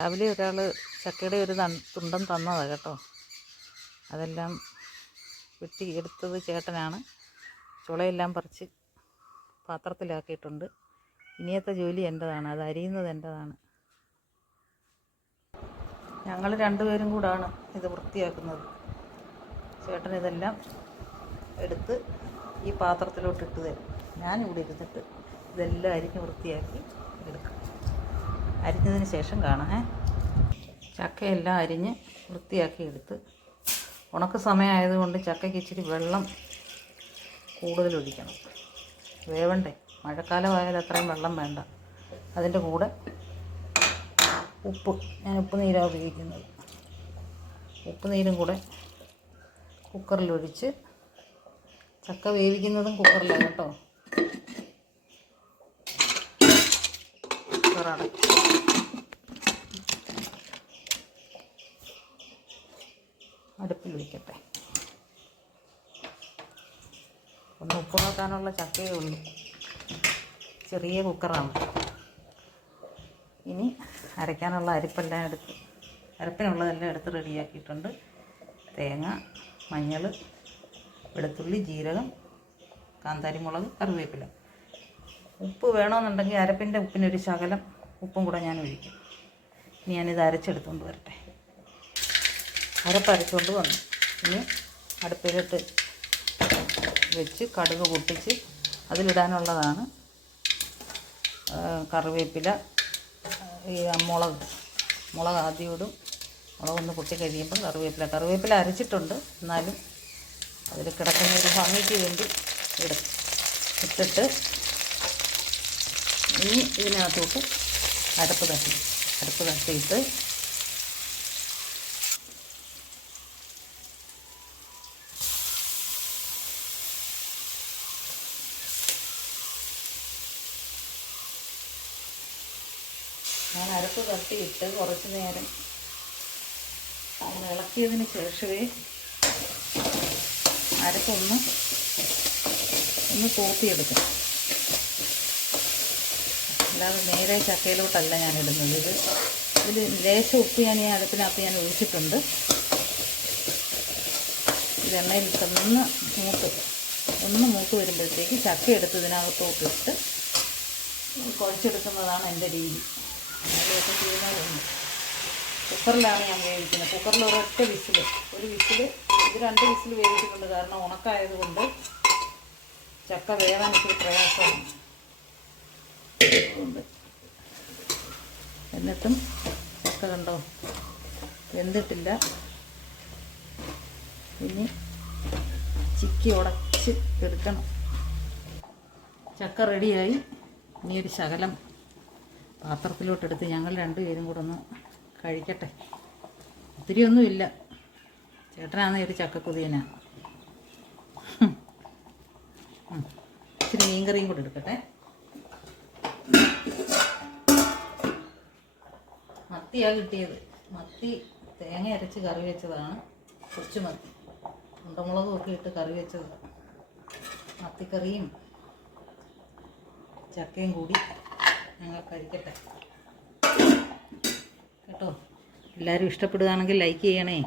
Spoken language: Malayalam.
രാവിലെ ഒരാൾ ചക്കയുടെ ഒരു തുണ്ടം തന്നതാണ് കേട്ടോ. അതെല്ലാം വെട്ടി എടുത്തത് ചേട്ടനാണ്. ചുളയെല്ലാം പറിച്ച് പാത്രത്തിലാക്കിയിട്ടുണ്ട്. ഇനിയത്തെ ജോലി എൻ്റെതാണ്, അത് അരിയുന്നത് എൻ്റെതാണ്. ഞങ്ങൾ രണ്ടുപേരും കൂടാണ് ഇത് വൃത്തിയാക്കുന്നത്. ചേട്ടൻ ഇതെല്ലാം എടുത്ത് ഈ പാത്രത്തിലോട്ട് ഇട്ട് തരും. ഞാനിവിടെ ഇരുന്നിട്ട് ഇതെല്ലാം അരിഞ്ഞ് വൃത്തിയാക്കി എടുക്കും. അരിഞ്ഞതിന് ശേഷം കാണാം. ചക്കയെല്ലാം അരിഞ്ഞ് വൃത്തിയാക്കി എടുത്ത്, ഉണക്ക സമയമായതുകൊണ്ട് ചക്കയ്ക്ക് ഇച്ചിരി വെള്ളം കൂടുതൽ ഒഴിക്കണം. വേവണ്ടേ, മഴക്കാലമായാലും അത്രയും വെള്ളം വേണ്ട. അതിൻ്റെ കൂടെ ഉപ്പ്, ഞാൻ ഉപ്പ് നീരാണ് ഉപയോഗിക്കുന്നത്. ഉപ്പ് നീരും കൂടെ കുക്കറിലൊഴിച്ച്, ചക്ക വേവിക്കുന്നതും കുക്കറിലാണ് കേട്ടോ. കുക്കറടച്ച് അടുപ്പിൽ വയ്ക്കട്ടെ. ഒന്ന് ഉപ്പ് നോക്കാനുള്ള ചക്കയേ ഉള്ളൂ, ചെറിയ കുക്കറാണ്. ഇനി അരയ്ക്കാനുള്ള അരപ്പിനുള്ളതെല്ലാം എടുത്ത് റെഡിയാക്കിയിട്ടുണ്ട്. തേങ്ങ, മഞ്ഞൾ, വെളുത്തുള്ളി, ജീരകം, കാന്താരിമുളക്, കറിവേപ്പില. ഉപ്പ് വേണമെന്നുണ്ടെങ്കിൽ അരപ്പിൻ്റെ ഉപ്പിനൊരു ശകലം ഉപ്പും കൂടെ ഞാൻ ഒഴിക്കും. ഇനി ഞാനിത് അരച്ചെടുത്തുകൊണ്ട് വരട്ടെ. അരപ്പരച്ചുകൊണ്ട് വന്നു. ഇനി അടുപ്പിലിട്ട് വെച്ച് കടുക് പൊട്ടിച്ച് അതിലിടാനുള്ളതാണ് കറിവേപ്പില. ഈ മുളക് ആദ്യം ഇടും. മുളകൊന്ന് പൊട്ടി കഴിയുമ്പോൾ കറിവേപ്പില അരച്ചിട്ടുണ്ട്, എന്നാലും അതിൽ കിടക്കുന്ന ഒരു ഭംഗിക്ക് വേണ്ടി ഇട്ടിട്ട് ഇനി ഇതിനകത്തോട്ട് അടുപ്പ് തട്ടിയിട്ട് ഞാൻ അരപ്പ് തട്ടിയിട്ട് കുറച്ച് നേരം ഇളക്കിയതിന് ശേഷമേ അരപ്പൊന്ന് തോത്തിയെടുക്കും. അല്ലാതെ നേരെ ചക്കയിലോട്ടല്ല ഞാൻ ഇടുന്നത്. ഇതിൽ ലേശം ഉപ്പ് ഞാൻ ഈ അടുപ്പിനകത്ത് ഞാൻ ഒഴിച്ചിട്ടുണ്ട്. ഇത് എണ്ണയിൽ ഒന്ന് മൂത്ത് വരുമ്പോഴത്തേക്ക് ചക്ക എടുത്ത് ഇതിനകത്തോട്ടിട്ട് കുഴച്ചെടുക്കുന്നതാണ് എൻ്റെ രീതി. അതിലൊക്കെ ചെയ്യുന്നതുണ്ട്. കുക്കറിലാണ് ഞാൻ വേവിക്കുന്നത്. കുക്കറിൽ ഒരു വിസിൽ, ഇത് 2 വിസിൽ വേവിച്ചിട്ടുണ്ട്. കാരണം ഉണക്കായതുകൊണ്ട് ചക്ക വേവാൻ ഇച്ചിരി പ്രയാസമാണ്. എന്നിട്ടും ചക്ക കണ്ടോ വെന്തിട്ടില്ല. ഇനി ചിക്കി ഉടച്ച് എടുക്കണം. ചക്ക റെഡിയായി. ഇനി ഒരു ശകലം പാത്രത്തിലോട്ടെടുത്ത് ഞങ്ങൾ രണ്ടുപേരും കൂടെ ഒന്ന് കഴിക്കട്ടെ. ഒത്തിരി ഒന്നുമില്ല. ചേട്ടനാണെങ്കിൽ ഒരു ചക്കക്കുതിയനാ. ഇച്ചിരി മീൻകറിയും കൂടെ എടുക്കട്ടെ. മത്തിയാണ് കിട്ടിയത്. മത്തി തേങ്ങ അരച്ച് കറി വെച്ചതാണ്. കൊച്ചുമത്തി ഉണ്ടമുളകും ഒക്കെ ഇട്ട് കറി വെച്ചത്. മത്തിക്കറിയും ചക്കയും കൂടി ഞങ്ങൾ കഴിക്കട്ടെ കേട്ടോ. എല്ലാവരും ഇഷ്ടപ്പെടുകയാണെങ്കിൽ ലൈക്ക് ചെയ്യണേ.